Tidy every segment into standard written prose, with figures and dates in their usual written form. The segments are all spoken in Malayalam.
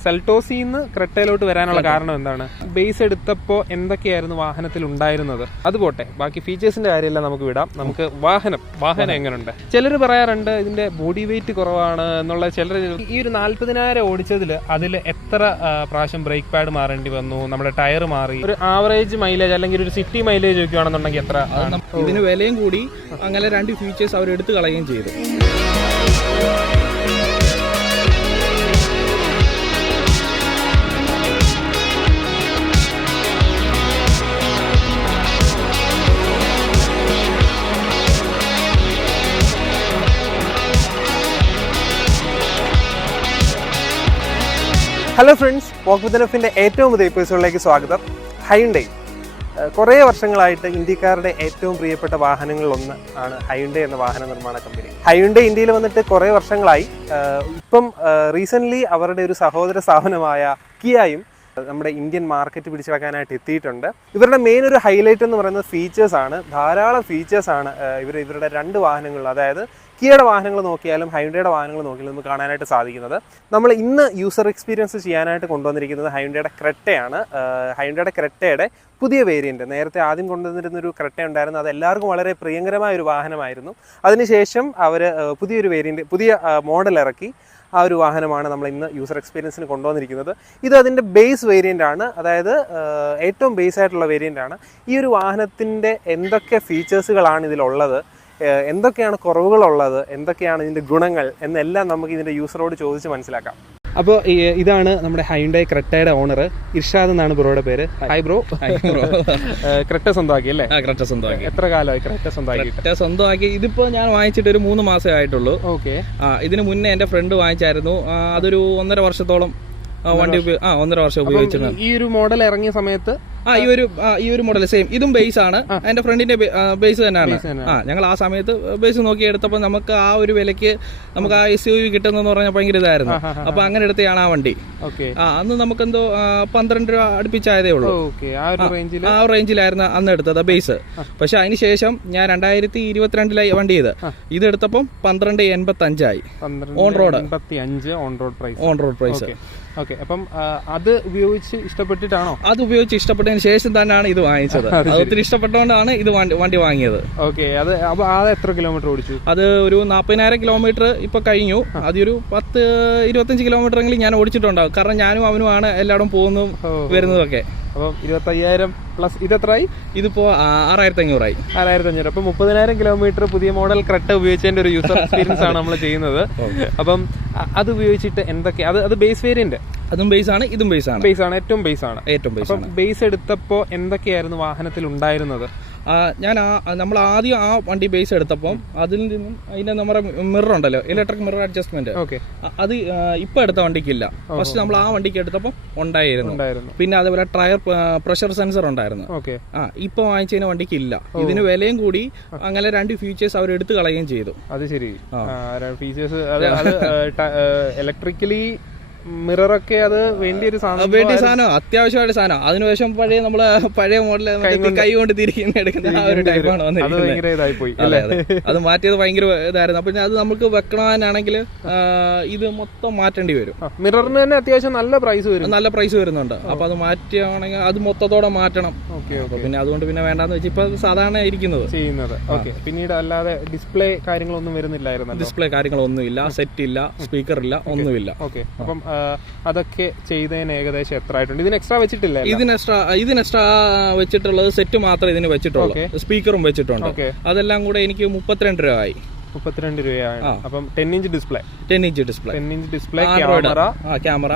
സെൽട്ടോസിന്ന് ക്രെറ്റയിലോട്ട് വരാനുള്ള കാരണം എന്താണ്? ബേസ് എടുത്തപ്പോൾ എന്തൊക്കെയായിരുന്നു വാഹനത്തിൽ ഉണ്ടായിരുന്നത്? അത് പോട്ടെ, ബാക്കി ഫീച്ചേഴ്സിന്റെ കാര്യമെല്ലാം നമുക്ക് വിടാം. നമുക്ക് വാഹനം എങ്ങനെയുണ്ട്? ചിലർ പറയാറുണ്ട് ഇതിന്റെ ബോഡി വെയിറ്റ് കുറവാണ് എന്നുള്ള. ചിലർ ഈ ഒരു 40,000 ഓടിച്ചതിൽ അതിൽ എത്ര പ്രാവശ്യം ബ്രേക്ക് പാഡ് മാറേണ്ടി വന്നു, നമ്മുടെ ടയർ മാറി, ഒരു ആവറേജ് മൈലേജ് അല്ലെങ്കിൽ ഒരു സിറ്റി മൈലേജ് വെക്കുകയാണെന്നുണ്ടെങ്കിൽ എത്ര? ഇതിന് വിലയും കൂടി, അങ്ങനെ രണ്ട് ഫീച്ചേഴ്സ് അവർ എടുത്തു കളയുകയും ചെയ്തു. ഹലോ ഫ്രണ്ട്സ്, വാക്ക് വിത്ത് എനഫിന്റെ ഏറ്റവും പുതിയ എപ്പിസോഡിലേക്ക് സ്വാഗതം. ഹൈയുണ്ടൈ കുറേ വർഷങ്ങളായിട്ട് ഇന്ത്യക്കാരുടെ ഏറ്റവും പ്രിയപ്പെട്ട വാഹനങ്ങളിലൊന്ന് ആണ് ഹൈയുണ്ടൈ എന്ന വാഹന നിർമ്മാണ കമ്പനി. ഹൈയുണ്ടൈ ഇന്ത്യയിൽ വന്നിട്ട് കുറേ വർഷങ്ങളായി. ഇപ്പം റീസെൻ്റ്ലി അവരുടെ ഒരു സഹോദര സ്ഥാപനമായ കിയയും നമ്മുടെ ഇന്ത്യൻ മാർക്കറ്റ് പിടിച്ചെടുക്കാനായിട്ട് എത്തിയിട്ടുണ്ട്. ഇവരുടെ മെയിൻ ഒരു ഹൈലൈറ്റ് എന്ന് പറയുന്നത് ഫീച്ചേഴ്സാണ്. ധാരാളം ഫീച്ചേഴ്സാണ് ഇവരുടെ രണ്ട് വാഹനങ്ങളിൽ, അതായത് കിയയുടെ വാഹനങ്ങൾ നോക്കിയാലും ഹൈയുണ്ടൈയുടെ വാഹനങ്ങൾ നോക്കിയാലും നമുക്ക് കാണാനായിട്ട് സാധിക്കുന്നത്. നമ്മൾ ഇന്ന് യൂസർ എക്സ്പീരിയൻസ് ചെയ്യാനായിട്ട് കൊണ്ടുവന്നിരിക്കുന്നത് ഹൈയുണ്ടൈയുടെ ക്രെറ്റയാണ്. ഹൈയുണ്ടൈയുടെ ക്രെറ്റയുടെ പുതിയ വേരിയൻറ്റ്. നേരത്തെ ആദ്യം കൊണ്ടുവന്നിരുന്നൊരു ക്രെറ്റ ഉണ്ടായിരുന്നു, അത് എല്ലാവർക്കും വളരെ പ്രിയങ്കരമായ ഒരു വാഹനമായിരുന്നു. അതിനുശേഷം അവർ പുതിയൊരു വേരിയൻറ്റ്, പുതിയ മോഡൽ ഇറക്കി. ആ ഒരു വാഹനമാണ് നമ്മൾ ഇന്ന് യൂസർ എക്സ്പീരിയൻസിന് കൊണ്ടുവന്നിരിക്കുന്നത്. ഇത് അതിൻ്റെ ബേസ് വേരിയൻ്റ് ആണ്, അതായത് ഏറ്റവും ബേസ് ആയിട്ടുള്ള വേരിയൻ്റ് ആണ്. ഈ ഒരു വാഹനത്തിൻ്റെ എന്തൊക്കെ ഫീച്ചേഴ്സുകളാണ് ഇതിലുള്ളത്, എന്തൊക്കെയാണ് കുറവുകളുള്ളത്, എന്തൊക്കെയാണ് ഇതിൻ്റെ ഗുണങ്ങൾ എന്നെല്ലാം നമുക്ക് ഇതിൻ്റെ യൂസറോട് ചോദിച്ച് മനസ്സിലാക്കാം. അപ്പോൾ ഇതാണ് നമ്മുടെ ഹൈയുണ്ടൈ ക്രെറ്റയുടെ ഓണർ, ഇർഷാദ് എന്നാണ് ബ്രോയുടെ പേര്. Hi bro. ക്രെറ്റ സ്വന്തമാക്കി അല്ലേ? ക്രെറ്റ സ്വന്തമാക്കി. എത്ര കാലമായി ക്രെറ്റ സ്വന്തമാക്കി? ഇതിപ്പോ ഞാൻ വാങ്ങിച്ചിട്ട് ഒരു 3 മാസമേ ആയിട്ടുള്ളൂ. ഓക്കെ. ഇതിന് മുന്നേ എന്റെ ഫ്രണ്ട് വാങ്ങിച്ചായിരുന്നു. അതൊരു 1.5 വർഷത്തോളം വണ്ടി 1.5 വർഷം ഉപയോഗിച്ചിട്ടുണ്ട്. ഈ ഒരു മോഡൽ ഇറങ്ങിയ സമയത്ത് ഈ ഒരു മോഡൽ സെയിം, ഇതും ബേസ് ആണ്. എന്റെ ഫ്രണ്ടിന്റെ ബേസ് തന്നെയാണ്. ഞങ്ങൾ ആ സമയത്ത് ബേസ് നോക്കി എടുത്തപ്പോൾ നമുക്ക് ആ ഒരു വിലക്ക് നമുക്ക് ആ SUV കിട്ടുന്നെന്ന് പറഞ്ഞാൽ ഭയങ്കര ഇതായിരുന്നു. അപ്പൊ അങ്ങനെ എടുത്തതാണ് ആ വണ്ടി. അന്ന് നമുക്കെന്തോ 12 രൂപ അടുപ്പിച്ചായതേ ഉള്ളൂ. ആ റേഞ്ചിലായിരുന്നു അന്ന് എടുത്തത് ബേസ്. പക്ഷെ അതിനുശേഷം ഞാൻ 2022 വണ്ടി ഇതെടുത്തപ്പോൾ 12.85 ഓൺ റോഡ് പ്രൈസ്. ഓക്കെ. അപ്പം അത് ഉപയോഗിച്ച് ഇഷ്ടപ്പെട്ടിട്ടാണോ? അത് ഉപയോഗിച്ച് ഇഷ്ടപ്പെട്ടതിന് ശേഷം തന്നെയാണ് ഇത് വാങ്ങിച്ചത്. അത് ഒത്തിരി ഇഷ്ടപ്പെട്ടുകൊണ്ടാണ് ഇത് വണ്ടി വാങ്ങിയത്. ഓക്കെ. അത് എത്ര കിലോമീറ്റർ ഓടിച്ചു? അത് ഒരു 40,000 കിലോമീറ്റർ ഇപ്പൊ കഴിഞ്ഞു. അതൊരു 10-25 കിലോമീറ്റർ എങ്കിലും ഞാൻ ഓടിച്ചിട്ടുണ്ടാവും. കാരണം ഞാനും അവനുമാണ് എല്ലായിടും പോകുന്നതും വരുന്നതൊക്കെ. അപ്പം 25,000 പ്ലസ് ഇതെത്രയായി? ഇതിപ്പോ 6,500 6,500. അപ്പം 30,000 കിലോമീറ്റർ പുതിയ മോഡൽ ക്രെറ്റ ഉപയോഗിച്ചതിന്റെ ഒരു യൂസർ എക്സ്പീരിയൻസ് ആണ് നമ്മൾ ചെയ്യുന്നത്. അപ്പം അത് ഉപയോഗിച്ചിട്ട് എന്തൊക്കെ, അത് ബേസ് വേരിയന്റ്? അതും ബേസ് ആണ്, ഇതും ബേസ് ആണ്. ഏറ്റവും ബേസ് ആണ്. ബേസ് എടുത്തപ്പോ എന്തൊക്കെയായിരുന്നു വാഹനത്തിൽ ഉണ്ടായിരുന്നത്? നമ്മൾ ആദ്യം ആ വണ്ടി ബേസ് എടുത്തപ്പോൾ അതിൽ നിന്നും അതിന്റെ നമ്മുടെ മിറർ ഉണ്ടല്ലോ, ഇലക്ട്രിക് മിറർ അഡ്ജസ്റ്റ്മെന്റ്, അത് ഇപ്പൊ എടുത്ത വണ്ടിക്കില്ല. ഫസ്റ്റ് നമ്മൾ ആ വണ്ടിക്ക് എടുത്തപ്പോൾ ഉണ്ടായിരുന്നു. പിന്നെ അതേപോലെ ടയർ പ്രഷർ സെൻസർ ഉണ്ടായിരുന്നു. ഇപ്പൊ വാങ്ങിച്ചതിന് വണ്ടിക്ക് ഇല്ല. ഇതിന് വിലയും കൂടി, അങ്ങനെ രണ്ട് ഫീച്ചേഴ്സ് അവർ എടുത്തു കളയുകയും ചെയ്തു. അത് ശരി. ഫീച്ചേഴ്സ് ഇലക്ട്രിക്കലി മിററൊക്കെ അത് വേണ്ടിയൊരു സാധനം, അത്യാവശ്യമായിട്ട് സാധനം. അതിനുശേഷം പഴയ മോഡല് കൈ കൊണ്ട് തിരിക്കുന്ന എടുക്കുന്ന ആ ഒരു ടൈപ്പാണ് വന്നിരിക്കുന്നത്. അത് മാറ്റിയത് ഭയങ്കര ഇതായിരുന്നു. അപ്പൊ അത് നമുക്ക് വെക്കണമെന്നാണെങ്കിൽ ഇത് മൊത്തം മാറ്റേണ്ടി വരും. മിററിന് തന്നെ അത്യാവശ്യം നല്ല പ്രൈസ് വരുന്നുണ്ട്. അപ്പൊ അത് മാറ്റുകയാണെങ്കിൽ അത് മൊത്തത്തോടെ മാറ്റണം. പിന്നെ അതുകൊണ്ട് പിന്നെ വേണ്ടാന്ന് വെച്ചാൽ ഇപ്പൊ സാധാരണ ചെയ്യുന്നത്. പിന്നീട് അല്ലാതെ ഡിസ്പ്ലേ കാര്യങ്ങളൊന്നും വരുന്നില്ലായിരുന്നു. ഡിസ്പ്ലേ കാര്യങ്ങളൊന്നും ഇല്ല, സെറ്റ് ഇല്ല, സ്പീക്കർ ഇല്ല, ഒന്നുമില്ല. അപ്പം അതൊക്കെ ചെയ്തതിന് ഏകദേശം എത്ര ആയിട്ടുണ്ട്? ഇതിന് എക്സ്ട്രാ വെച്ചിട്ടില്ല? ഇതിന് എക്സ്ട്രാ വെച്ചിട്ടുള്ളത് സെറ്റ് മാത്രമേ ഇതിന് വെച്ചിട്ടുള്ളൂ. സ്പീക്കറും വെച്ചിട്ടുണ്ട്. അതെല്ലാം കൂടെ എനിക്ക് 32 രൂപ ആയി. 32 രൂപയാണ്. അപ്പം 10 ഇഞ്ച് ഡിസ്പ്ലേ, ക്യാമറ,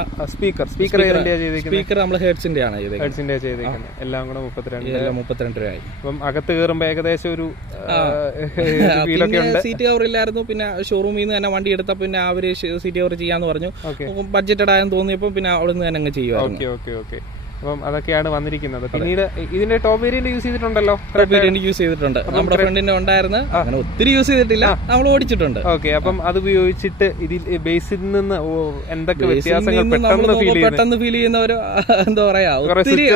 സ്പീക്കർ നമ്മൾ ഹെഡ്സിന്റെ ആണ് ചെയ്തേക്കുന്നത്. എല്ലാം കൂടെ 32 രൂപയായി. അപ്പം അകത്ത് കയറുമ്പോ ഏകദേശം ഒരു സീറ്റ് കവർ ഇല്ലായിരുന്നു. പിന്നെ ഷോറൂമിൽ നിന്ന് തന്നെ വണ്ടി എടുത്ത പിന്നെ അവര് സീറ്റ് കവർ ചെയ്യാന്ന് പറഞ്ഞു. ബഡ്ജറ്റഡ് ആയെന്ന് തോന്നിയപ്പോ പിന്നെ അവിടെ നിന്ന് തന്നെ അങ്ങ് ചെയ്യുക. അപ്പം അതൊക്കെയാണ് വന്നിരിക്കുന്നത്. പിന്നീട് ഇതിന്റെ ടോപ്പ് വേരിയന്റ് യൂസ് ചെയ്തിട്ടുണ്ടല്ലോ? യൂസ് ചെയ്തിട്ടുണ്ട്. നമ്മുടെ ഫ്രണ്ടിന്റെ ഉണ്ടായിരുന്നു. അങ്ങനെ ഒത്തിരി യൂസ് ചെയ്തിട്ടില്ല, നമ്മൾ ഓടിച്ചിട്ടുണ്ട്. ഓക്കെ. അപ്പം അത് ഉപയോഗിച്ചിട്ട് ഇതിൽ ബേസിൽ നിന്ന് എന്തൊക്കെ വ്യത്യാസങ്ങൾ പെട്ടെന്ന് ഫീൽ ചെയ്യുന്ന ഒരു എന്താ പറയാ, ഒത്തിരി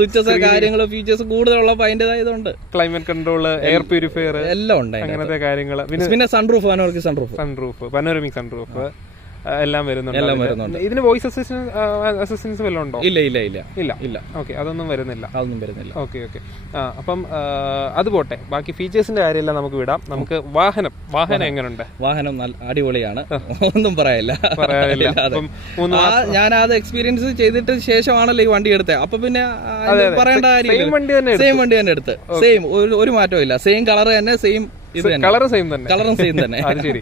സ്വിച്ചസ് കാര്യങ്ങള് ഫീച്ചേഴ്സ് കൂടുതലുള്ളപ്പോ അതിന്റേതായതുകൊണ്ട് ക്ലൈമറ്റ് കൺട്രോൾ, എയർ പ്യൂരിഫയർ എല്ലാം ഉണ്ട്, അങ്ങനത്തെ കാര്യങ്ങൾ. പിന്നെ സൺറൂഫ്, പനോരമിക് സൺറൂഫ്. എല്ലാം വരുന്നുണ്ട്. ഇതിന് വോയിസ് അസിസ്റ്റൻസ് വല്ലതും ഉണ്ടോ? ഇല്ല. ഓക്കെ, അതൊന്നും വരുന്നില്ല. ഓക്കെ. അപ്പം അത് പോട്ടെ, ബാക്കി ഫീച്ചേഴ്സിന്റെ കാര്യമെല്ലാം നമുക്ക് വിടാം. നമുക്ക് വാഹനം എങ്ങനെയുണ്ട്? വാഹനം അടിപൊളിയാണ്, ഒന്നും പറയാനില്ല. ഞാൻ അത് എക്സ്പീരിയൻസ് ചെയ്തിട്ട് ശേഷമാണല്ലോ ഈ വണ്ടി എടുത്തത്. അപ്പൊ പിന്നെ പറയേണ്ട കാര്യം, സെയിം വണ്ടി തന്നെ എടുത്ത്, സെയിം ഒരു മാറ്റവും ഇല്ല, സെയിം കളർ തന്നെ, സെയിം കളറും സെയിം തന്നെ. അത് ശരി.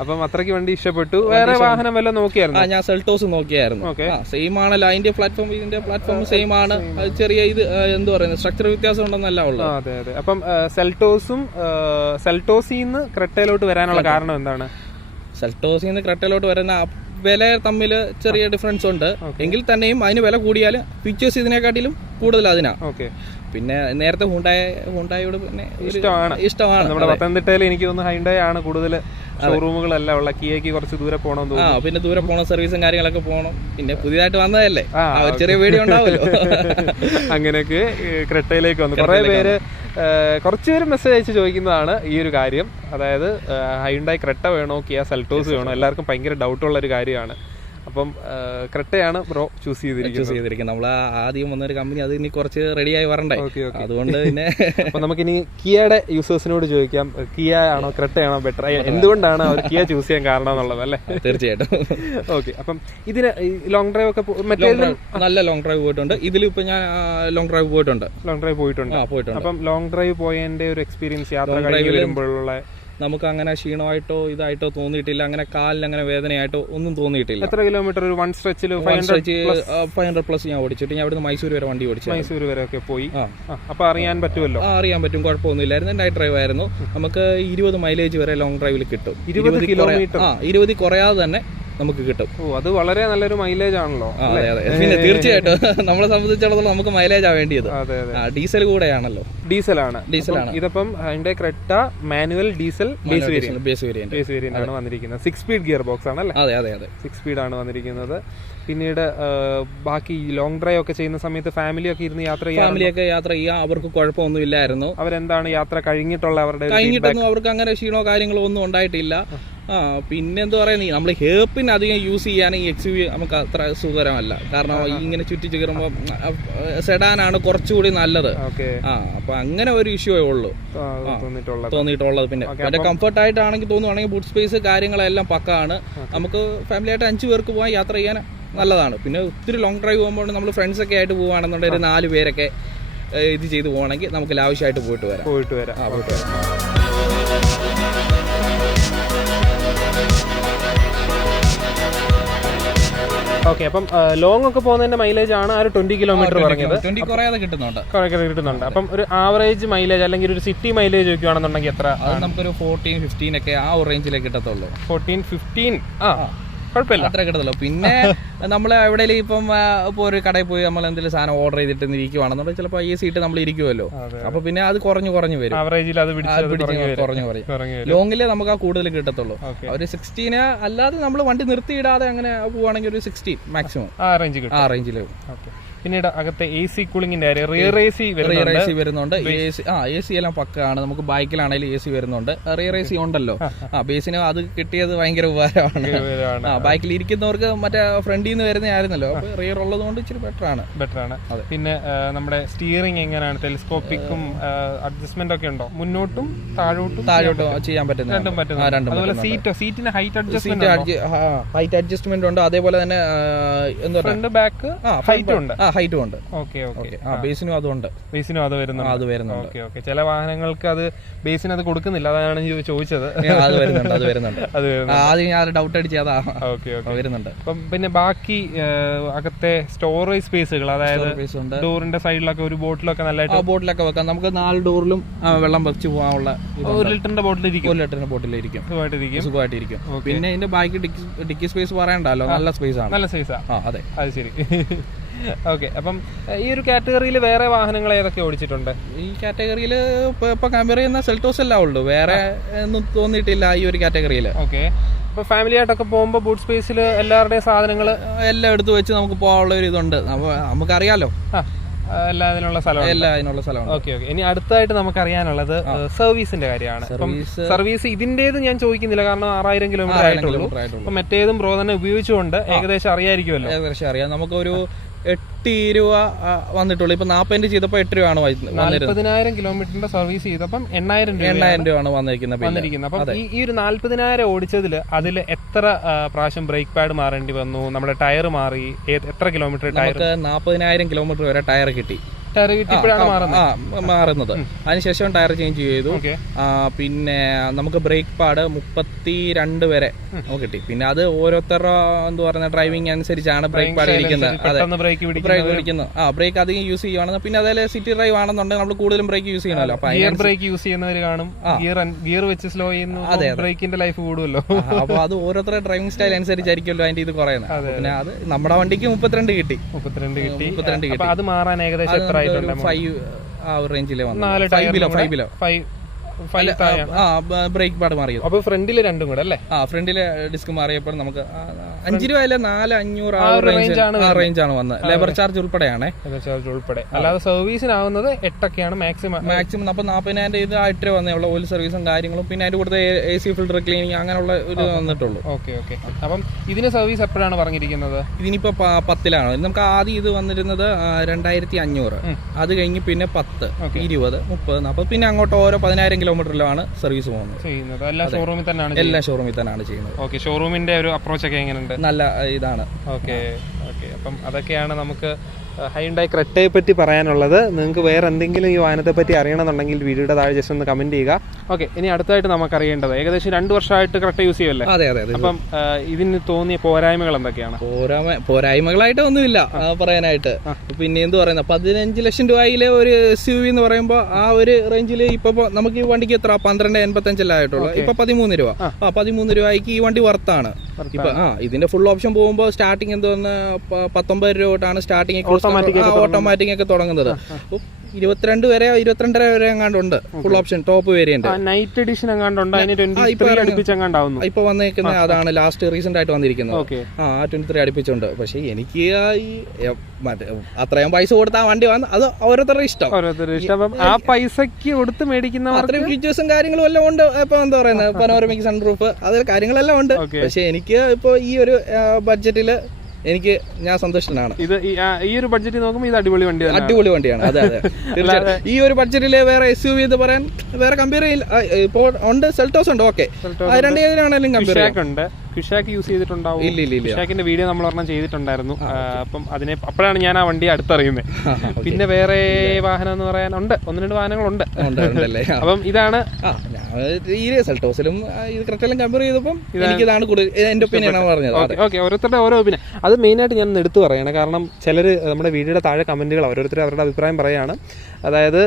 അപ്പം അത്രയ്ക്ക് വണ്ടി ഇഷ്ടപ്പെട്ടു. വേറെ വാഹനം വല്ല നോക്കിയായിരുന്നു? ഞാൻ സെൽട്ടോസ് നോക്കിയായിരുന്നു. സെയിം ആണല്ലോ, അതിന്റെ പ്ലാറ്റ്ഫോം സെയിം ആണ്. ചെറിയ ഇത് എന്ത് പറയുന്നത്, സ്ട്രക്ചർ വ്യത്യാസം ഉണ്ടെന്നല്ല ഉള്ളത്. അതെ. അപ്പം സെൽട്ടോസിന്ന് ക്രെറ്റയിലോട്ട് വരാനുള്ള കാരണം എന്താണ്? സെൽട്ടോസിന്ന് ക്രെറ്റയിലോട്ട് വരുന്ന വില തമ്മിൽ ചെറിയ ഡിഫറൻസ് ഉണ്ട്. എങ്കിൽ തന്നെയും അതിന് വില കൂടിയാൽ ഫീച്ചേഴ്സ് ഇതിനെക്കാട്ടിലും കൂടുതൽ അതിനാ. പിന്നെ നേരത്തെ ഹുണ്ടായോട് പിന്നെ ഇഷ്ടമാണ്. നമ്മുടെ പത്തനംതിട്ടയിൽ എനിക്ക് തോന്നുന്നു ഹൈണ്ടായി ആണ് കൂടുതൽ ഷോറൂമുകളെല്ലാം ഉള്ള. കിയയ്ക്ക് കുറച്ച് ദൂരെ പോകണം തോന്നുന്നു. പിന്നെ ദൂരെ പോകണം, സർവീസും കാര്യങ്ങളൊക്കെ പോകണം. പിന്നെ പുതിയതായിട്ട് വന്നതല്ലേ, ചെറിയ പേടി ഉണ്ടാവുമല്ലോ. അങ്ങനെയൊക്കെ ക്രെറ്റയിലേക്ക് വന്നു. കുറെ പേര് കുറച്ചുപേര് മെസ്സേജ് അയച്ച് ചോദിക്കുന്നതാണ് ഈ ഒരു കാര്യം. അതായത് ഹൈണ്ടായി ക്രെറ്റ വേണോ കിയ സെൽട്ടോസ് വേണോ, എല്ലാവർക്കും ഭയങ്കര ഡൗട്ടുള്ള ഒരു കാര്യമാണ്. അപ്പം ക്രെറ്റയാണ് ബ്രോ ചൂസ് ചെയ്തിരിക്കുന്നത്. നമ്മൾ ആദ്യം വന്നൊരു കമ്പനി, അത് ഇനി കുറച്ച് റെഡിയായി വരണ്ടേ, അതുകൊണ്ട് പിന്നെ അപ്പൊ നമുക്കിനി കിയയുടെ യൂസേഴ്സിനോട് ചോദിക്കാം, കിയ ആണോ ക്രെറ്റയാണോ ബെറ്റർ, എന്തുകൊണ്ടാണ് അവർ കിയ ചൂസ് ചെയ്യാൻ കാരണം എന്നുള്ളത് അല്ലേ? തീർച്ചയായിട്ടും. ഓക്കെ. അപ്പം ഇതിന് ലോങ് ഡ്രൈവ് ഒക്കെ നല്ല ലോങ് ഡ്രൈവ് പോയിട്ടുണ്ട്. ഇതിലിപ്പോ ഞാൻ ലോങ് ഡ്രൈവ് പോയിട്ടുണ്ട്. അപ്പം ലോങ് ഡ്രൈവ് പോയതിന്റെ ഒരു എക്സ്പീരിയൻസ്, യാത്ര കഴിഞ്ഞ് വരുമ്പോഴുള്ള നമുക്ക് അങ്ങനെ ക്ഷീണമായിട്ടോ ഇതായിട്ടോ തോന്നിയിട്ടില്ല, അങ്ങനെ കാലിന് അങ്ങനെ വേദനയായിട്ടോ ഒന്നും തോന്നിയിട്ടില്ല. എത്ര കിലോമീറ്റർ ഒരു വൺ സ്ട്രെച്ചിൽ? 500+ ഞാൻ ഓടിച്ചിട്ട്, ഞാൻ അവിടുന്ന് മൈസൂർ വരെ വണ്ടി ഓടിച്ചു. മൈസൂർ വരെ ഒക്കെ പോയി. അപ്പൊ അറിയാൻ പറ്റുമല്ലോ? അറിയാൻ പറ്റും, കുഴപ്പമൊന്നുമില്ലായിരുന്നു. നൈറ്റ് ഡ്രൈവ് ആയിരുന്നു. നമുക്ക് 20 മൈലേജ് വരെ ലോങ് ഡ്രൈവിൽ കിട്ടും. 20 കിലോമീറ്റർ 20 കുറയാതെ തന്നെ നമുക്ക് കിട്ടും. അത് വളരെ നല്ലൊരു മൈലേജ് ആണല്ലോ. പിന്നെ തീർച്ചയായിട്ടും നമ്മളെ സംബന്ധിച്ചിടത്തോളം നമുക്ക് മൈലേജ് വേണ്ടിയത്. ഡീസൽ കൂടെയാണല്ലോ. ഡീസലാണ്. ഇതിപ്പം Hyundai Creta manual diesel base variant ആണ് വന്നിരിക്കുന്നത്. 6 സ്പീഡ് ഗിയർ ബോക്സ് ആണ് അല്ലേ? അതെ 6 സ്പീഡ് ആണ് വന്നിരിക്കുന്നത്. പിന്നീട് ബാക്കി ലോങ് ഡ്രൈവ് ഒക്കെ ചെയ്യുന്ന സമയത്ത് ഫാമിലിയൊക്കെ ഇരുന്ന് യാത്ര ചെയ്യാം. അവർക്ക് കുഴപ്പമൊന്നും ഇല്ലായിരുന്നു. അവരെന്താണ് യാത്ര കഴിഞ്ഞിട്ടുള്ള കഴിഞ്ഞിട്ടൊന്നും അവർക്ക് അങ്ങനെ ക്ഷീണോ കാര്യങ്ങളോ ഒന്നും ഉണ്ടായിട്ടില്ല. പിന്നെന്താ പറയുക, നമ്മൾ ഹേപ്പിന് അധികം യൂസ് ചെയ്യാൻ ഈ XUV നമുക്ക് അത്ര സുഖകരമല്ല. കാരണം ഇങ്ങനെ ചുറ്റിച്ച് കയറുമ്പോൾ സെഡാനാണ് കുറച്ചുകൂടി നല്ലത്. അപ്പൊ അങ്ങനെ ഒരു ഇഷ്യൂ ഉള്ളൂ തോന്നിയിട്ടുള്ളത്. പിന്നെ കംഫർട്ട് ആയിട്ടാണെങ്കിൽ തോന്നുവാണെങ്കിൽ ബൂട്ട് സ്പേസ് കാര്യങ്ങളെല്ലാം പക്കാണ്. നമുക്ക് ഫാമിലി ആയിട്ട് 5 പേർക്ക് പോകാൻ യാത്ര ചെയ്യാൻ നല്ലതാണ്. പിന്നെ ഒത്തിരി ലോങ് ഡ്രൈവ് പോകുമ്പോൾ നമ്മൾ ഫ്രണ്ട്സ് ഒക്കെ ആയിട്ട് പോവുകയാണെന്നുണ്ടെങ്കിൽ 4 പേരൊക്കെ ഇത് ചെയ്ത് പോകണമെങ്കിൽ നമുക്ക് ലാവശ്യമായിട്ട് പോയിട്ട് വരാം. ഓക്കെ. അപ്പം ലോങ് ഒക്കെ പോകുന്നതിന്റെ മൈലേജ് ആണ് 20 കിലോമീറ്റർ പറഞ്ഞത്. 20 കുറയാതെ കിട്ടുന്നുണ്ട്. അപ്പം ഒരു ആവറേജ് മൈലേജ് അല്ലെങ്കിൽ ഒരു സിറ്റി മൈലേജ് വെക്കുകയാണെന്നുണ്ടെങ്കിൽ എത്ര? നമുക്കൊരു 14-15 ഒക്കെ ആ റേഞ്ചിലേക്ക് കിട്ടത്തുള്ളൂ. 14-15 കുഴപ്പമില്ല, അത്ര കിട്ടത്തുള്ളൂ. പിന്നെ നമ്മൾ എവിടെയെങ്കിലും ഇപ്പം ഇപ്പോൾ ഒരു കടയിൽ പോയി നമ്മൾ എന്തെങ്കിലും സാധനം ഓർഡർ ചെയ്തിട്ട് ഇരിക്കുവാണെന്നുണ്ടെങ്കിൽ ചിലപ്പോൾ ഈ സീറ്റ് നമ്മൾ ഇരിക്കുമല്ലോ. അപ്പൊ പിന്നെ അത് കുറഞ്ഞു വരും. ആവറേജിൽ അത് കുറഞ്ഞു. ലോങ്ങില് നമുക്ക് ആ കൂടുതൽ കിട്ടത്തുള്ളൂ. ഒരു 16 അല്ലാതെ നമ്മൾ വണ്ടി നിർത്തിയിടാതെ അങ്ങനെ പോവാണെങ്കിൽ ഒരു 16 മാക്സിമം ആ റേഞ്ചിൽ. പിന്നീട് അകത്തെ AC കൂളിംഗിന്റെ റിയർ AC വരുന്നുണ്ട്. AC എല്ലാം പക്കാണ്. നമുക്ക് ബൈക്കിലാണെങ്കിലും AC വരുന്നുണ്ട്. റിയർ AC ഉണ്ടല്ലോ. ബേസിന് അത് കിട്ടിയത് ഭയങ്കര ഉപകാരമാണ്. ബൈക്കിൽ ഇരിക്കുന്നവർക്ക് മറ്റേ ഫ്രണ്ടിൽ നിന്ന് വരുന്നതായിരുന്നല്ലോ, അപ്പൊ റിയർ ഉള്ളത് കൊണ്ട് ഇച്ചിരി ബെറ്റർ ആണ്. പിന്നെ നമ്മുടെ സ്റ്റിയറിംഗ് എങ്ങനെയാണ്? ടെലിസ്കോപ്പിക്കും അഡ്ജസ്റ്റ്മെന്റ് ഒക്കെ ഉണ്ടോ? മുന്നോട്ടും താഴോട്ടും ചെയ്യാൻ പറ്റുന്ന സീറ്റിന് ഹൈറ്റ് അഡ്ജസ്റ്റ്മെന്റ് ഉണ്ട്. അതേപോലെ തന്നെ ഫ്രണ്ട് ബാക്ക് ഹൈറ്റും ഉണ്ട്. ഹൈറ്റും ഉണ്ട്. ബേസിനും അത് വരുന്നുണ്ട്. ചില വാഹനങ്ങൾക്ക് അത് ബേസിന് അത് കൊടുക്കുന്നില്ല, അതാണ് ചോദിച്ചത്. അത് വരുന്നുണ്ട്. ആദ്യം ഞാൻ ഡൗട്ട് അടിച്ചതാ. വരുന്നുണ്ട്. പിന്നെ ബാക്കി അകത്തെ സ്റ്റോറേജ് സ്പേസുകൾ, അതായത് ഡോറിന്റെ സൈഡിലൊക്കെ ഒരു ബോട്ടിലൊക്കെ നല്ലതായിട്ട് ബോട്ടിലൊക്കെ വെക്കാം. നമുക്ക് 4 ഡോറിലും വെള്ളം വെച്ച് പോകാനുള്ള 1 ലിറ്ററിന്റെ ബോട്ടിലിരിക്കും. സുഖമായിട്ടിരിക്കും. പിന്നെ ഇതിന്റെ ബാക്കി ഡിക്കി സ്പേസ് പറയണ്ടല്ലോ, നല്ല സ്പേസ് ആണ്. നല്ല സൈസാ. അതെ, അത് ശരി. ഓക്കെ. അപ്പം ഈ ഒരു കാറ്റഗറിയിൽ വേറെ വാഹനങ്ങൾ ഏതൊക്കെ ഓടിച്ചിട്ടുണ്ട്? ഈ കാറ്റഗറിയിൽ ഇപ്പൊ കമ്പയർ ചെയ്യുന്ന സെൽട്ടോസ് എല്ലാം ഉള്ളൂ, വേറെ ഒന്നും തോന്നിയിട്ടില്ല ഈ ഒരു കാറ്റഗറിയിൽ. ഓക്കെ. ഇപ്പൊ ഫാമിലി ആയിട്ടൊക്കെ പോകുമ്പോൾ ബൂട്ട് സ്പേസിൽ എല്ലാവരുടെയും സാധനങ്ങൾ എല്ലാം എടുത്ത് വെച്ച് നമുക്ക് പോകാനുള്ള ഒരു ഇതുണ്ട്. നമുക്കറിയാലോ, എല്ലാ അതിനുള്ള സ്ഥലമാണ്. ഓക്കെ. ഇനി അടുത്തായിട്ട് നമുക്ക് അറിയാനുള്ളത് സർവീസിന്റെ കാര്യമാണ്. സർവീസ് ഇതിന്റേത് ഞാൻ ചോദിക്കുന്നില്ല, കാരണം 6000 കിലോമീറ്റർ ആയിട്ടുള്ളൂ. അപ്പൊ മറ്റേതും ബ്രോ തന്നെ ഉപയോഗിച്ചുകൊണ്ട് ഏകദേശം അറിയായിരിക്കുമല്ലോ. ഏകദേശം അറിയാം. നമുക്കൊരു 8 രൂപ വന്നിട്ടുള്ളൂ. ഇപ്പൊ 40 ചെയ്തപ്പോ 8 രൂപയാണ് 40,000 കിലോമീറ്ററിന്റെ സർവീസ് ചെയ്തപ്പം 8,000 രൂപയാണ് വന്നിരിക്കുന്നത്. അപ്പം ഈ ഒരു 40,000 ഓടിച്ചതിൽ അതിൽ എത്ര പ്രാവശ്യം ബ്രേക്ക് പാഡ് മാറേണ്ടി വന്നു? നമ്മുടെ ടയർ മാറി? എത്ര കിലോമീറ്റർ ടയർ? 40,000 കിലോമീറ്റർ വരെ ടയർ കിട്ടി. മാറുന്നത്. അതിനുശേഷം ടയർ ചേഞ്ച് ചെയ്തു. പിന്നെ നമുക്ക് ബ്രേക്ക് പാഡ് 32 വരെ നമുക്ക് കിട്ടി. പിന്നെ അത് ഓരോരുത്തരുടെ എന്താ പറയുക ഡ്രൈവിംഗ് അനുസരിച്ചാണ് ബ്രേക്ക് പാഡ് ഇരിക്കുന്നത്. ബ്രേക്ക് പിടിക്കുന്നത്. ബ്രേക്ക് അധികം യൂസ് ചെയ്യുവാണ്. പിന്നെ അതേപോലെ സിറ്റി ഡ്രൈവ് ആണെന്നുണ്ടെങ്കിൽ നമ്മൾ കൂടുതലും ബ്രേക്ക് യൂസ് ചെയ്യണമല്ലോ. ഗിയർ ബ്രേക്ക് യൂസ് ചെയ്യുന്നവർ കാണും. ഗിയർ വെച്ച് സ്ലോ ചെയ്യുന്നു. ബ്രേക്കിന്റെ ലൈഫ് കൂടുമല്ലോ. അപ്പൊ അത് ഓരോരുത്തരുടെ ഡ്രൈവിംഗ് സ്റ്റൈൽ അനുസരിച്ചായിരിക്കുമല്ലോ അതിന്റെ ഇത് കുറയുന്നത്. പിന്നെ അത് നമ്മുടെ വണ്ടിക്ക് 32 കിട്ടി. അത് മാറാൻ ഏകദേശം 5 ആ റേഞ്ചിലെ വന്നു. 5 ബ്രേക്ക് പാഡ് മാറിയത്. അപ്പൊ ഫ്രണ്ടില് രണ്ടും കൂടെ അല്ലേ? ഫ്രണ്ടിലെ ഡിസ്ക് മാറിയപ്പോൾ നമുക്ക് 5 രൂപ അല്ല 4,500 ആ റേഞ്ചാണ് വന്നത്. ലേബർ ചാർജ് ഉൾപ്പെടെയാണ്. അല്ലാതെ സർവീസിനാവുന്നത് 8 മാക്സിമം. അപ്പൊ 40,000 ഇത് 8 രൂപ വന്നേ ഉള്ളൂ. ഓയിൽ സർവീസും കാര്യങ്ങളും പിന്നെ അതിന്റെ കൂടുതൽ AC ഫിൽറ്റർ ക്ലീനിങ് അങ്ങനെയുള്ള ഒരു വന്നിട്ടുള്ളൂ. ഓക്കെ. അപ്പം ഇതിന് സർവീസ് എപ്പോഴാണ് പറഞ്ഞിരിക്കുന്നത്? ഇതിനിപ്പോ 10ലാണ്. നമുക്ക് ആദ്യം ഇത് വന്നിരുന്നത് 2,500. അത് കഴിഞ്ഞ് പിന്നെ 10, 20, 30, 40 പിന്നെ അങ്ങോട്ട് ഓരോ 10,000 കിലോമീറ്ററിലാണ് സർവീസ് പോകുന്നത്. എല്ലാ ഷോറൂമിൽ തന്നെയാണ് ചെയ്യുന്നത്. ഓക്കെ. ഷോറൂമിന്റെ ഒരു അപ്രോച്ച് ഒക്കെ എങ്ങനെയുണ്ട്? നല്ല ഇതാണ്. ഓക്കെ. അപ്പം അതൊക്കെയാണ് നമുക്ക് ഹൈണ്ടായി ക്രെറ്റയെ പറ്റി പറയാനുള്ളത്. നിങ്ങൾക്ക് വേറെ എന്തെങ്കിലും ഈ വാഹനത്തെ പറ്റി അറിയണമെന്നുണ്ടെങ്കിൽ വീഡിയോയുടെ താഴെ ജസ്റ്റ് ഒന്ന് കമന്റ് ചെയ്യുക. ഓക്കെ. ഇനി അടുത്തായിട്ട് നമുക്ക് അറിയേണ്ടത് ഏകദേശം 2 വർഷമായിട്ട് ക്രെറ്റ യൂസ് ചെയ്യുമല്ലേ? അതെ. അപ്പം ഇതിന് തോന്നിയ പോരായ്മകൾ എന്തൊക്കെയാണ്? പോരായ്മകളായിട്ട് ഒന്നുമില്ല പറയാനായിട്ട്. പിന്നെ എന്ത് പറയുന്നത് 15 ലക്ഷം രൂപയിലെ ഒരു SUV എന്ന് പറയുമ്പോൾ ആ ഒരു റേഞ്ചിൽ ഇപ്പൊ നമുക്ക് ഈ വണ്ടിക്ക് എത്ര 12.85 ആയിട്ടുള്ളൂ. ഇപ്പൊ 13 രൂപ. 13 രൂപയ്ക്ക് ഈ വണ്ടി വർത്താണ്. ഇപ്പൊ ഇതിന്റെ ഫുൾ ഓപ്ഷൻ പോകുമ്പോൾ സ്റ്റാർട്ടിങ് എന്തോന്ന് 19 രൂപ തൊട്ടാണ് സ്റ്റാർട്ടിങ് ഓട്ടോമാറ്റിക് ഒക്കെ തുടങ്ങുന്നത്. 22 വരെ 22.5 വരെ എങ്ങാണ്ടുണ്ട് full option top variant. Night edition എങ്ങാണ്ടുണ്ട്. ഇപ്പൊ വന്നേക്കുന്നത് അതാണ് ലാസ്റ്റ് റീസെന്റ് ആയിട്ട് വന്നിരിക്കുന്നത്. 23 അടുപ്പിച്ചുണ്ട്. പക്ഷെ എനിക്ക് അത്രയും പൈസ കൊടുത്ത ആ വണ്ടി വന്ന് അത് ഓരോരുത്തരുടെ ഇഷ്ടം. ആ പൈസക്ക് കൊടുത്ത് മേടിക്കുന്ന അത്രയും ഫീച്ചേഴ്സും കാര്യങ്ങളും എല്ലാം ഉണ്ട്. ഇപ്പൊ എന്താ പറയുന്നത് പനോരമിക് സൺറൂഫ് അതിൽ കാര്യങ്ങളെല്ലാം ഉണ്ട്. പക്ഷെ എനിക്ക് ഇപ്പൊ ഈ ഒരു ബഡ്ജറ്റില് ഞാൻ സന്തുഷ്ടനാണ്. ഇത് ഈ ഒരു ബഡ്ജറ്റിൽ നോക്കുമ്പോൾ ഇത് അടിപൊളി വണ്ടിയാണ്. അതെ. ഈ ഒരു ബബഡ്ജറ്റില് വേറെ SUV എന്ന് പറയാൻ വേറെ കമ്പയർ ചെയ്യില്ല. ഇപ്പോൾ ഉണ്ട്, സെൽറ്റോസ് ഉണ്ട്. ഓക്കെ, രണ്ടുപേരാണെങ്കിലും കമ്പയർ ചെയ്യാം. ക്വിഷാക്ക് യൂസ് ചെയ്തിട്ടുണ്ടാവും. ഇല്ല. ക്വിഷാക്കിന്റെ വീഡിയോ നമ്മൾ ഒരെണ്ണം ചെയ്തിട്ടുണ്ടായിരുന്നു. അപ്പം അപ്പോഴാണ് ഞാൻ ആ വണ്ടി അടുത്തറിയുന്നത്. പിന്നെ വേറെ വാഹനം എന്ന് പറയാൻ ഉണ്ട്, 1-2 വാഹനങ്ങളുണ്ട്. അപ്പം ഇതാണ് ഈ സെൽറ്റോസിലും ക്രെറ്റയിലും കമ്പയർ ചെയ്തപ്പം എനിക്കിതാണ് കൂടുതൽ എന്റെ ഒപ്പീനിയൻ പറഞ്ഞത്. ഓക്കെ, ഓരോരുത്തരുടെ ഓരോ ഒപ്പീനിയൻ. അത് മെയിനായിട്ട് ഞാൻ എടുത്തു പറയണം. കാരണം ചിലർ നമ്മുടെ വീഡിയോയുടെ താഴെ കമന്റുകൾ ഓരോരുത്തർ അവരുടെ അഭിപ്രായം പറയാണ്. അതായത്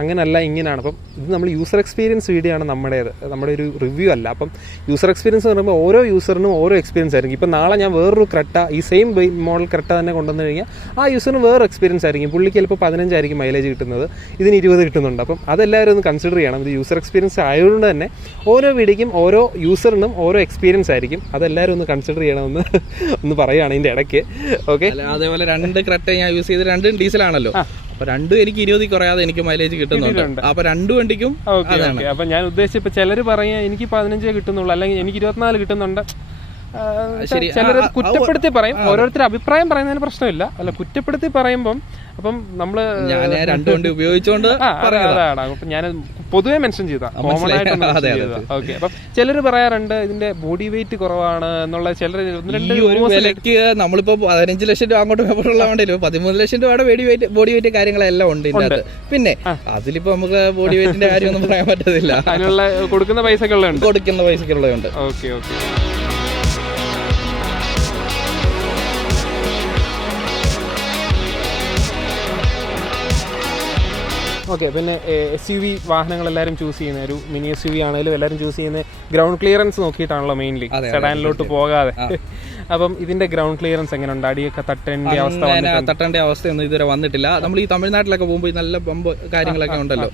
അങ്ങനല്ല ഇങ്ങനെയാണ്. അപ്പം ഇത് നമ്മൾ യൂസർ എക്സ്പീരിയൻസ് വീഡിയോ ആണ് നമ്മുടേത്, നമ്മുടെ ഒരു റിവ്യൂ അല്ല. അപ്പം യൂസർ എക്സ്പീരിയൻസ് എന്ന് പറയുമ്പോൾ ഓരോ യൂസറിനും ഓരോ എക്സ്പീരിയൻസ് ആയിരിക്കും. ഇപ്പം നാളെ ഞാൻ വേറൊരു ക്രെറ്റ ഈ സെയിം മോഡൽ ക്രെറ്റ തന്നെ കൊണ്ടുവന്നു കഴിഞ്ഞാൽ ആ യൂസറിന് വേറെ എക്സ്പീരിയൻസ് ആയിരിക്കും. പുള്ളിക്ക് ചിലപ്പോൾ 15 ആയിരിക്കും മൈലേജ് കിട്ടുന്നത്, ഇതിന് 20 കിട്ടുന്നുണ്ട്. അപ്പം അതെല്ലാവരും ഒന്ന് കൺസിഡർ ചെയ്യണം. ഇത് യൂസർ എക്സ്പീരിയൻസ് ആയതുകൊണ്ട് തന്നെ ഓരോ വീഡിയോയ്ക്കും ഓരോ യൂസറിനും ഓരോ എക്സ്പീരിയൻസ് ആയിരിക്കും. അതെല്ലാവരും ഒന്ന് കൺസിഡർ ചെയ്യണമെന്ന് ഒന്ന് പറയുകയാണ് ഇതിൻ്റെ ഇടയ്ക്ക്. ഓക്കെ, അതേപോലെ 2 ക്രെറ്റ ഞാൻ യൂസ് ചെയ്ത് 2 ഡീസലാണല്ലോ. അപ്പൊ 2 എനിക്ക് 20 കുറയാതെ എനിക്ക് മൈലേജ് കിട്ടുന്നുണ്ട്. അപ്പൊ 2 വണ്ടിക്കും. അപ്പൊ ഞാൻ ഉദ്ദേശിച്ചപ്പോ ചിലര് പറയാ എനിക്ക് 15 കിട്ടുന്നുള്ളൂ, അല്ലെങ്കിൽ എനിക്ക് 24 കിട്ടുന്നുണ്ട്. ചിലർ കുറ്റപ്പെടുത്തി പറയും. ഓരോരുത്തർ അഭിപ്രായം പറയുന്നതിന് പ്രശ്നമില്ല. അല്ല, കുറ്റപ്പെടുത്തി പറയുമ്പം അപ്പം നമ്മള് ഞാൻ 2 വണ്ടി ഉപയോഗിച്ചോണ്ട് അതാണ് ഞാൻ പൊതുവെ മെൻഷൻ ചെയ്ത കോമൺ ആയിട്ട്. ഓക്കെ, അപ്പം ചിലര് പറയാറുണ്ട് ഇതിന്റെ ബോഡി വെയിറ്റ് കുറവാണ് എന്നുള്ള. ചിലർ വിലക്ക് നമ്മളിപ്പോ 15 ലക്ഷം രൂപ അങ്ങോട്ട് പേപ്പറുള്ള വേണ്ടല്ലോ, 13 ലക്ഷം രൂപയുടെ ബോഡി വെയിറ്റ് കാര്യങ്ങളെല്ലാം ഉണ്ട് ഇതിനകത്ത്. പിന്നെ അതിലിപ്പോ നമുക്ക് ബോഡി വെയിറ്റിന്റെ കാര്യമൊന്നും പറയാൻ പറ്റത്തില്ല. അതിനുള്ള കൊടുക്കുന്ന പൈസക്കുള്ളുണ്ട്. ഓക്കെ. ഓക്കെ, പിന്നെ SUV വാഹനങ്ങൾ എല്ലാവരും ചൂസ് ചെയ്യുന്ന ഒരു മിനി SUV ആണെങ്കിലും എല്ലാവരും ചൂസ് ചെയ്യുന്ന ഗ്രൗണ്ട് ക്ലിയറൻസ് നോക്കിയിട്ടാണല്ലോ മെയിൻലി, സെഡാനിലോട്ട് പോകാതെ. അപ്പം ഇതിന്റെ ഗ്രൗണ്ട് ക്ലിയറൻസ് എങ്ങനെയുണ്ട്? അടിയൊക്കെ തട്ടേണ്ട അവസ്ഥയൊന്നും ഇതുവരെ വന്നിട്ടില്ല. നമ്മൾ ഈ തമിഴ്നാട്ടിലൊക്കെ പോകുമ്പോൾ നല്ല പമ്പ് കാര്യങ്ങളൊക്കെ ഉണ്ടല്ലോ,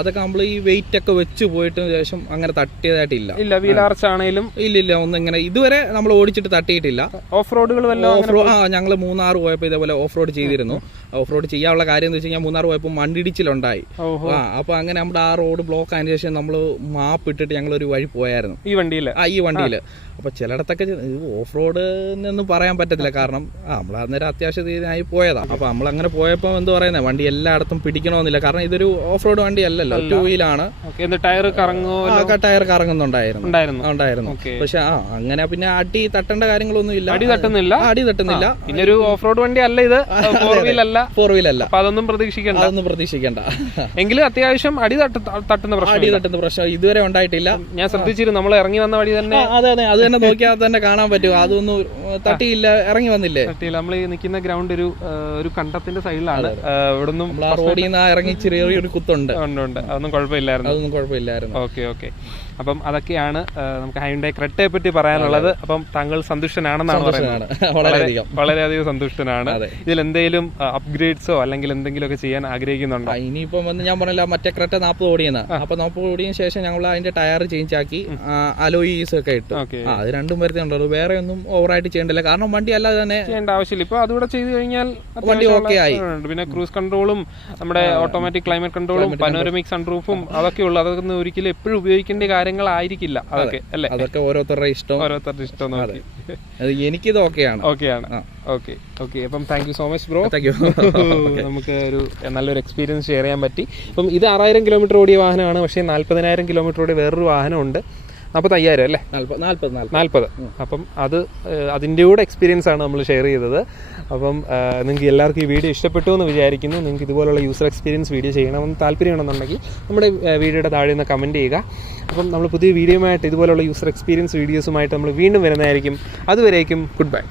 അതൊക്കെ നമ്മൾ ഈ വെയിറ്റ് ഒക്കെ വെച്ച് പോയിട്ട് ശേഷം അങ്ങനെ തട്ടിയതായിട്ടില്ല. വീൽ ആർച്ച് ആണെങ്കിലും ഇല്ല, ഒന്നും ഇങ്ങനെ ഇതുവരെ നമ്മൾ ഓടിച്ചിട്ട് തട്ടിയിട്ടില്ല. ഓഫ് റോഡുകൾ ഞങ്ങൾ 3 പോയപ്പോൾ ഇതേപോലെ ഓഫ് റോഡ് ചെയ്തിരുന്നു. ഓഫ് റോഡ് ചെയ്യാനുള്ള കാര്യം എന്ന് വെച്ച് കഴിഞ്ഞാൽ മൂന്നാർ പോയപ്പോൾ മണ്ണിടിച്ചിലുണ്ടായി. അപ്പൊ അങ്ങനെ നമ്മുടെ ആ റോഡ് ബ്ലോക്ക് ആയതിനു ശേഷം നമ്മൾ മാപ്പ് ഇട്ടിട്ട് ഞങ്ങൾ ഒരു വഴി പോയായിരുന്നു ഈ വണ്ടിയിൽ. അപ്പൊ ചിലയിടത്തൊക്കെ ഓഫ് റോഡ് എന്നൊന്നും പറയാൻ പറ്റത്തില്ല, കാരണം നമ്മൾ അന്നേരം അത്യാവശ്യത്തിനായി പോയതാ. അപ്പൊ നമ്മൾ അങ്ങനെ പോയപ്പോ എന്താ പറയുന്നത്, വണ്ടി എല്ലായിടത്തും പിടിക്കണമെന്നില്ല, കാരണം ഇതൊരു ഓഫ് റോഡ് വണ്ടി അല്ലല്ലോ, 2 വീലാണ്. ടയർ കറങ്ങുന്നുണ്ടായിരുന്നു. പക്ഷെ അങ്ങനെ പിന്നെ അടി തട്ടേണ്ട കാര്യങ്ങളൊന്നും ഇല്ല, അടി തട്ടുന്നില്ല. പിന്നെ ഒരു ഓഫ് റോഡ് വണ്ടി അല്ല ഇത്, 4 വീലല്ല. അതൊന്നും പ്രതീക്ഷിക്കണ്ട. എങ്കിലും അത്യാവശ്യം അടി തട്ടുന്ന പ്രശ്നം ഇതുവരെ ഉണ്ടായിട്ടില്ല. ഞാൻ ശ്രദ്ധിച്ചിരുന്നു, നമ്മൾ ഇറങ്ങി വന്ന വഴി തന്നെ. അതെ, അത് തന്നെ നോക്കിയാൽ തന്നെ കാണാൻ പറ്റും. അതൊന്നും തട്ടിയില്ല, ഇറങ്ങി വന്നില്ലേ. നമ്മൾ നിൽക്കുന്ന ഗ്രൗണ്ട് ഒരു കണ്ടത്തിന്റെ സൈഡിലാണ്. ഇവിടുന്നും റോഡിൽ നിന്ന് ഇറങ്ങി ചെറിയൊരു കുത്തുണ്ട്. അതൊന്നും കുഴപ്പമില്ലായിരുന്നു. ഓക്കെ. അപ്പം അതൊക്കെയാണ് നമുക്ക് ഹൈയുണ്ടായി ക്രെറ്റയെ പറ്റി പറയാനുള്ളത്. അപ്പം താങ്കൾ സന്തുഷ്ടനാണെന്നാണ് പറയുന്നത്. വളരെയധികം സന്തുഷ്ടനാണ്. ഇതിൽ എന്തെങ്കിലും അപ്ഗ്രേഡ്സോ അല്ലെങ്കിൽ എന്തെങ്കിലുമൊക്കെ ചെയ്യാൻ ആഗ്രഹിക്കുന്നുണ്ടോ? ഇനിയിപ്പം വന്ന് ഞാൻ പറഞ്ഞില്ല, മറ്റേ ക്രെറ്റ 40 ഓടിയെന്ന്. അപ്പൊ 40 ഓടിയതിനു ശേഷം ഞങ്ങൾ അതിന്റെ ടയർ ചേഞ്ച് ആക്കി അലോയീസ് ഒക്കെ ഇട്ടു. അത് രണ്ടും വരുന്നുള്ളൂ, വേറെ ഒന്നും ഓവറായിട്ട് ചെയ്യണ്ടില്ല, കാരണം വണ്ടി അല്ലാതെ തന്നെ ചെയ്യേണ്ട ആവശ്യമില്ല. ഇപ്പൊ അതുകൂടെ ചെയ്ത് കഴിഞ്ഞാൽ വണ്ടി ഓക്കെ ആയി. പിന്നെ ക്രൂസ് കൺട്രോളും നമ്മുടെ ഓട്ടോമാറ്റിക് ക്ലൈമറ്റ് കൺട്രോളും പനോരമിക് സൺറൂഫും അതൊക്കെ ഉള്ളു. അതൊക്കെ ഒരിക്കലും എപ്പോഴും ഉപയോഗിക്കേണ്ട കാര്യങ്ങളായിരിക്കില്ല. അതൊക്കെ അല്ലേ, അതൊക്കെ ഓരോരുത്തരുടെ ഇഷ്ടം നോക്കി. എനിക്കിത് ഓക്കെയാണ്. അപ്പം thank you so much bro. നമുക്ക് ഒരു നല്ലൊരു എക്സ്പീരിയൻസ് ഷെയർ ചെയ്യാൻ പറ്റി. അപ്പം ഇത് 6000 കിലോമീറ്റർ ഓടിയ വാഹനമാണ്, പക്ഷേ 40,000 കിലോമീറ്റർ ഓടിയ വേറൊരു വാഹനമുണ്ട്, 45,000 അല്ലേ? 40. അപ്പം അതിൻ്റെ കൂടെ എക്സ്പീരിയൻസ് ആണ് നമ്മൾ ഷെയർ ചെയ്തത്. അപ്പം നിങ്ങൾക്ക് എല്ലാവർക്കും ഈ വീഡിയോ ഇഷ്ടപ്പെട്ടു എന്ന് വിചാരിക്കുന്നു. നിങ്ങൾക്ക് ഇതുപോലുള്ള യൂസർ എക്സ്പീരിയൻസ് വീഡിയോ ചെയ്യണമെന്ന് താല്പര്യമാണെന്നുണ്ടെങ്കിൽ നമ്മുടെ വീഡിയോയുടെ താഴെ നിന്ന് കമൻറ്റ് ചെയ്യുക. അപ്പം നമ്മൾ പുതിയ വീഡിയോയുമായിട്ട് ഇതുപോലുള്ള യൂസർ എക്സ്പീരിയൻസ് വീഡിയോസുമായിട്ട് നമ്മൾ വീണ്ടും വരുന്നതായിരിക്കും. അതുവരേക്കും ഗുഡ് ബൈ.